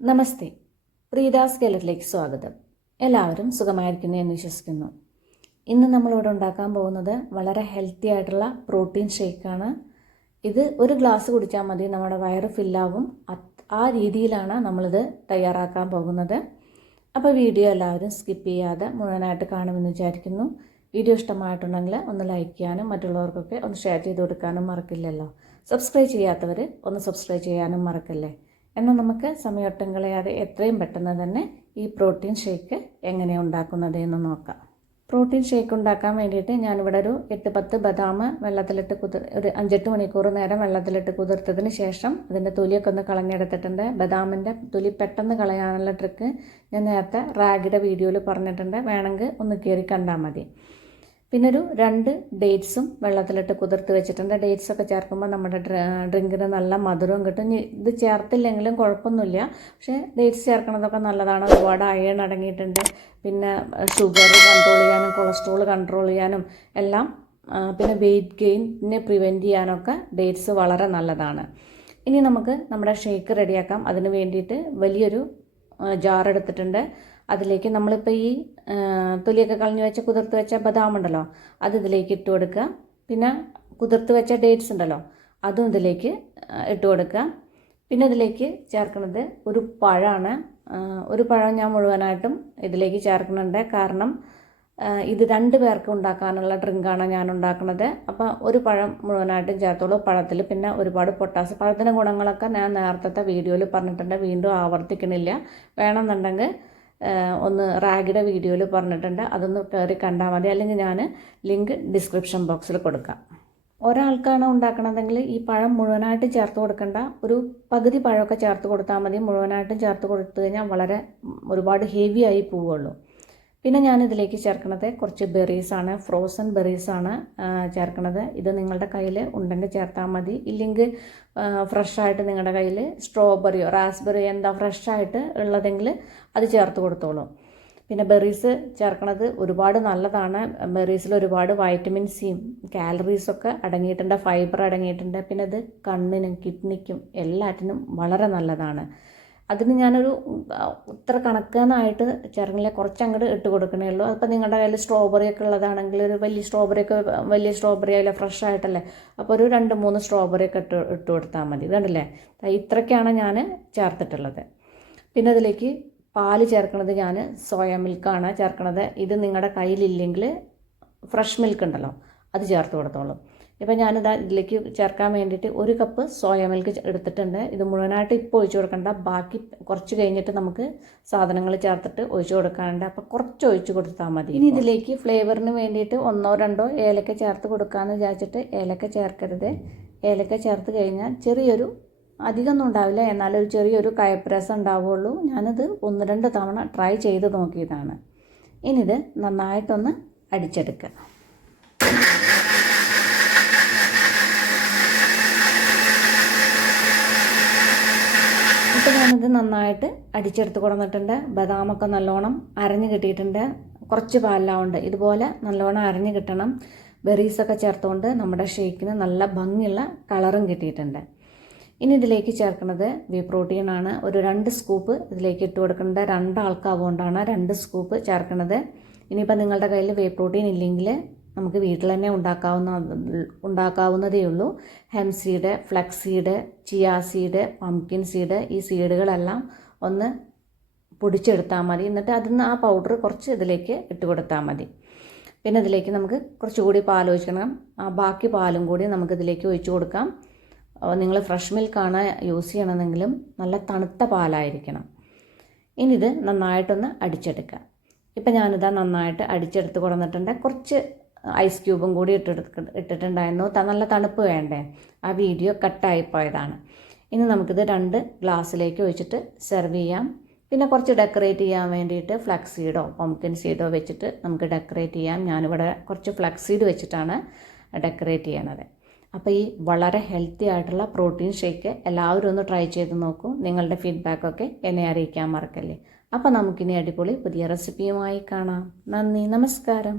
നമസ്തേ, പ്രീതാസ് കേരളത്തിലേക്ക് സ്വാഗതം. എല്ലാവരും സുഖമായിരിക്കുന്നു എന്ന് വിശ്വസിക്കുന്നു. ഇന്ന് നമ്മളിവിടെ ഉണ്ടാക്കാൻ പോകുന്നത് വളരെ ഹെൽത്തി ആയിട്ടുള്ള പ്രോട്ടീൻ ഷേക്കാണ്. ഇത് ഒരു ഗ്ലാസ് കുടിച്ചാൽ മതി, നമ്മുടെ വയറ് ഫില്ലാവും. ആ രീതിയിലാണ് നമ്മളിത് തയ്യാറാക്കാൻ പോകുന്നത്. അപ്പോൾ വീഡിയോ എല്ലാവരും സ്കിപ്പ് ചെയ്യാതെ മുഴുവനായിട്ട് കാണുമെന്ന് വിചാരിക്കുന്നു. വീഡിയോ ഇഷ്ടമായിട്ടുണ്ടെങ്കിൽ ഒന്ന് ലൈക്ക് ചെയ്യാനും മറ്റുള്ളവർക്കൊക്കെ ഒന്ന് ഷെയർ ചെയ്ത് കൊടുക്കാനും മറക്കില്ലല്ലോ. സബ്സ്ക്രൈബ് ചെയ്യാത്തവർ ഒന്ന് സബ്സ്ക്രൈബ് ചെയ്യാനും മറക്കല്ലേ. എന്നാൽ നമുക്ക് സമയൊട്ടും കളയാതെ എത്രയും പെട്ടെന്ന് തന്നെ ഈ പ്രോട്ടീൻ ഷേക്ക് എങ്ങനെ ഉണ്ടാക്കുന്നത് എന്ന് നോക്കാം. പ്രോട്ടീൻ ഷേക്ക് ഉണ്ടാക്കാൻ വേണ്ടിയിട്ട് ഞാനിവിടെ ഒരു 8-10 ബദാം വെള്ളത്തിലിട്ട് ഒരു 5-8 മണിക്കൂർ നേരം വെള്ളത്തിലിട്ട് കുതിർത്തതിന് ശേഷം അതിൻ്റെ തൊലിയൊക്കെ ഒന്ന് കളഞ്ഞെടുത്തിട്ടുണ്ട്. ബദാമിൻ്റെ തൊലി പെട്ടെന്ന് കളയാനുള്ള ട്രിക്ക് ഞാൻ നേരത്തെ റാഗിയുടെ വീഡിയോയിൽ പറഞ്ഞിട്ടുണ്ട്, വേണമെങ്കിൽ ഒന്ന് കയറി കണ്ടാൽ മതി. പിന്നെ ഒരു 2 ഡേറ്റ്സും വെള്ളത്തിലിട്ട് കുതിർത്ത് വെച്ചിട്ടുണ്ട്. ഡേറ്റ്സൊക്കെ ചേർക്കുമ്പോൾ നമ്മുടെ ഡ്രിങ്കിന് നല്ല മധുരവും കിട്ടും. ഇത് ചേർത്തില്ലെങ്കിലും കുഴപ്പമൊന്നുമില്ല, പക്ഷേ ഡേറ്റ്സ് ചേർക്കണതൊക്കെ നല്ലതാണ്. ഒരുപാട് അയൺ അടങ്ങിയിട്ടുണ്ട്. പിന്നെ ഷുഗർ കൺട്രോൾ ചെയ്യാനും കൊളസ്ട്രോൾ കൺട്രോൾ ചെയ്യാനും എല്ലാം, പിന്നെ വെയിറ്റ് ഗെയിനെ പ്രിവെൻറ്റ് ചെയ്യാനൊക്കെ ഡേറ്റ്സ് വളരെ നല്ലതാണ്. ഇനി നമുക്ക് നമ്മുടെ ഷേക്ക് റെഡിയാക്കാം. അതിന് വേണ്ടിയിട്ട് വലിയൊരു ജാർ എടുത്തിട്ടുണ്ട്. അതിലേക്ക് നമ്മളിപ്പോൾ ഈ തൊലിയൊക്കെ കളഞ്ഞ് വെച്ച കുതിർത്ത് വെച്ച ബദാം ഉണ്ടല്ലോ, അത് ഇതിലേക്ക് ഇട്ട് കൊടുക്കുക. പിന്നെ കുതിർത്ത് വെച്ച ഡേറ്റ്സ് ഉണ്ടല്ലോ, അതും ഇതിലേക്ക് ഇട്ട് കൊടുക്കുക. പിന്നെ ഇതിലേക്ക് ചേർക്കുന്നത് ഒരു പഴമാണ്. ഒരു പഴം ഞാൻ മുഴുവനായിട്ടും ഇതിലേക്ക് ചേർക്കുന്നുണ്ട്. കാരണം ഇത് 2 പേർക്ക് ഉണ്ടാക്കാനുള്ള ഡ്രിങ്കാണ് ഞാൻ ഉണ്ടാക്കുന്നത്. അപ്പോൾ ഒരു പഴം മുഴുവനായിട്ടും ചേർത്തോളൂ. പഴത്തിൽ പിന്നെ ഒരുപാട് പൊട്ടാസ്യം, പഴത്തിൻ്റെ ഗുണങ്ങളൊക്കെ ഞാൻ നേരത്തെ വീഡിയോയിൽ പറഞ്ഞിട്ടുണ്ട്, വീണ്ടും ആവർത്തിക്കണില്ല. വേണമെന്നുണ്ടെങ്കിൽ ഒന്ന് റാഗിയുടെ വീഡിയോയിൽ പറഞ്ഞിട്ടുണ്ട്, അതൊന്ന് കയറി കണ്ടാൽ മതി. അല്ലെങ്കിൽ ഞാൻ ലിങ്ക് ഡിസ്ക്രിപ്ഷൻ ബോക്സിൽ കൊടുക്കാം. ഒരാൾക്കാണ് ഉണ്ടാക്കണതെങ്കിൽ ഈ പഴം മുഴുവനായിട്ട് ചേർത്ത് കൊടുക്കേണ്ട, ഒരു പകുതി പഴമൊക്കെ ചേർത്ത് കൊടുത്താൽ മതി. മുഴുവനായിട്ടും ചേർത്ത് കൊടുത്തു കഴിഞ്ഞാൽ ഒരുപാട് ഹെവി ആയി പോവുള്ളൂ. പിന്നെ ഞാനിതിലേക്ക് ചേർക്കുന്നത് കുറച്ച് ബെറീസാണ്, ഫ്രോസൺ ബെറീസാണ് ചേർക്കുന്നത്. ഇത് നിങ്ങളുടെ കയ്യിൽ ഉണ്ടെങ്കിൽ ചേർത്താൽ മതി. ഇല്ലെങ്കിൽ ഫ്രഷായിട്ട് നിങ്ങളുടെ കയ്യിൽ സ്ട്രോബെറിയോ റാസ്ബെറിയോ എന്താ ഫ്രഷായിട്ട് ഉള്ളതെങ്കിൽ അത് ചേർത്ത് കൊടുത്തോളൂ. പിന്നെ ബെറീസ് ചേർക്കണത് ഒരുപാട് നല്ലതാണ്. ബെറീസിൽ ഒരുപാട് വൈറ്റമിൻ സിയും കാലറീസൊക്കെ അടങ്ങിയിട്ടുണ്ട്, ഫൈബർ അടങ്ങിയിട്ടുണ്ട്. പിന്നെ ഇത് കണ്ണിനും കിഡ്നിക്കും എല്ലാറ്റിനും വളരെ നല്ലതാണ്. അതിന് ഞാനൊരു ഇത്ര കണക്കാനായിട്ട് ചേർക്കില്ല, കുറച്ചങ്ങോട്ട് ഇട്ട് കൊടുക്കണേ ഉള്ളൂ. അതിപ്പോൾ നിങ്ങളുടെ കയ്യിൽ സ്ട്രോബെറി ഒക്കെ ഉള്ളതാണെങ്കിൽ ഒരു വലിയ സ്ട്രോബെറി ആയില്ല, ഫ്രഷ് ആയിട്ടല്ലേ, അപ്പോൾ ഒരു 2-3 സ്ട്രോബെറി ഒക്കെ ഇട്ട് കൊടുത്താൽ മതി. ഇതുണ്ടല്ലേ, ഇത്രയ്ക്കാണ് ഞാൻ ചേർത്തിട്ടുള്ളത്. പിന്നെ അതിലേക്ക് പാല് ചേർക്കണത് ഞാൻ സോയ മിൽക്കാണ് ചേർക്കണത്. ഇത് നിങ്ങളുടെ കയ്യിലില്ലെങ്കിൽ ഫ്രഷ് മിൽക്ക് ഉണ്ടല്ലോ, അത് ചേർത്ത് കൊടുത്തോളൂ. ഇപ്പോൾ ഞാനിതാ ഇതിലേക്ക് ചേർക്കാൻ വേണ്ടിയിട്ട് 1 കപ്പ് സോയ മിൽക്ക് എടുത്തിട്ടുണ്ട്. ഇത് മുഴുവനായിട്ട് ഇപ്പോൾ ഒഴിച്ചു കൊടുക്കണ്ട, ബാക്കി കുറച്ച് കഴിഞ്ഞിട്ട് നമുക്ക് സാധനങ്ങൾ ചേർത്തിട്ട് ഒഴിച്ചു കൊടുക്കാനുണ്ട്. അപ്പോൾ കുറച്ച് ഒഴിച്ചു കൊടുത്താൽ മതി. ഇനി ഇതിലേക്ക് ഫ്ലേവറിന് വേണ്ടിയിട്ട് 1-2 ഏലക്ക ചേർത്ത് കൊടുക്കാമെന്ന് വിചാരിച്ചിട്ട് ഏലക്ക ചേർക്കരുത്. ഏലക്ക ചേർത്ത് കഴിഞ്ഞാൽ ചെറിയൊരു അധികമൊന്നും ഉണ്ടാവില്ല, എന്നാലും ഒരു ചെറിയൊരു കയപ്രസം ഉണ്ടാവുള്ളൂ. ഞാനത് 1-2 തവണ ട്രൈ ചെയ്ത് നോക്കിയതാണ്. ഇനിയിത് നന്നായിട്ടൊന്ന് അടിച്ചെടുക്കുക. ഇപ്പോൾ ഞാനിത് നന്നായിട്ട് അടിച്ചെടുത്ത് കൊടുത്തിട്ടുണ്ട്. ബദാമൊക്കെ നല്ലോണം അരഞ്ഞ് കിട്ടിയിട്ടുണ്ട്. കുറച്ച് പാലിലാവുണ്ട്, ഇതുപോലെ നല്ലോണം അരഞ്ഞ് കിട്ടണം. ബെറീസൊക്കെ ചേർത്തുകൊണ്ട് നമ്മുടെ ഷേക്കിന് നല്ല ഭംഗിയുള്ള കളറും കിട്ടിയിട്ടുണ്ട്. ഇനി ഇതിലേക്ക് ചേർക്കുന്നത് വേ പ്രോട്ടീനാണ്. ഒരു 2 സ്കൂപ്പ് ഇതിലേക്ക് ഇട്ട് കൊടുക്കേണ്ടത്. 2 ആൾക്കാവുകൊണ്ടാണ് 2 സ്കൂപ്പ് ചേർക്കുന്നത്. ഇനിയിപ്പോൾ നിങ്ങളുടെ കയ്യിൽ വേ പ്രോട്ടീൻ ഇല്ലെങ്കിൽ നമുക്ക് വീട്ടിൽ തന്നെ ഉണ്ടാക്കാവുന്നതേ ഉള്ളൂ. Hemp seed, flux seed, chia seed, pumpkin seed, ഈ സീഡുകളെല്ലാം ഒന്ന് പൊടിച്ചെടുത്താൽ മതി. എന്നിട്ട് അതിന് ആ പൗഡർ കുറച്ച് ഇതിലേക്ക് ഇട്ട് കൊടുത്താൽ മതി. പിന്നെ ഇതിലേക്ക് നമുക്ക് കുറച്ചുകൂടി പാൽ ഒഴിക്കണം. ബാക്കി പാലും കൂടി നമുക്കിതിലേക്ക് ഒഴിച്ചു കൊടുക്കാം. നിങ്ങൾ ഫ്രഷ് മിൽക്കാണ് യൂസ് ചെയ്യണമെന്നെങ്കിലും നല്ല തണുത്ത പാലായിരിക്കണം. ഇനി ഇത് നന്നായിട്ടൊന്ന് അടിച്ചെടുക്കാം. ഇപ്പം ഞാനിതാ നന്നായിട്ട് അടിച്ചെടുത്ത് കൊടുത്തിട്ടുണ്ട്. കുറച്ച് ഐസ് ക്യൂബും കൂടി ഇട്ടിട്ടുണ്ടായിരുന്നു. നല്ല തണുപ്പ് വേണ്ടേ, ആ വീഡിയോ കട്ടായിപ്പോയതാണ്. ഇനി നമുക്കിത് 2 ഗ്ലാസ്സിലേക്ക് ഒഴിച്ചിട്ട് സെർവ് ചെയ്യാം. പിന്നെ കുറച്ച് ഡെക്കറേറ്റ് ചെയ്യാൻ വേണ്ടിയിട്ട് ഫ്ലക്സ് സീഡോ പംകിൻ സീഡോ വെച്ചിട്ട് നമുക്ക് ഡെക്കറേറ്റ് ചെയ്യാം. ഞാനിവിടെ കുറച്ച് ഫ്ലക്സ് സീഡ് വെച്ചിട്ടാണ് ഡെക്കറേറ്റ് ചെയ്യണത്. അപ്പോൾ ഈ വളരെ ഹെൽത്തി ആയിട്ടുള്ള പ്രോട്ടീൻ ഷേക്ക് എല്ലാവരും ഒന്ന് ട്രൈ ചെയ്ത് നോക്കൂ. നിങ്ങളുടെ ഫീഡ്ബാക്കൊക്കെ എന്നെ അറിയിക്കാൻ മറക്കല്ലേ. അപ്പോൾ നമുക്കിനി അടിപൊളി പുതിയ റെസിപ്പിയുമായി കാണാം. നന്ദി, നമസ്കാരം.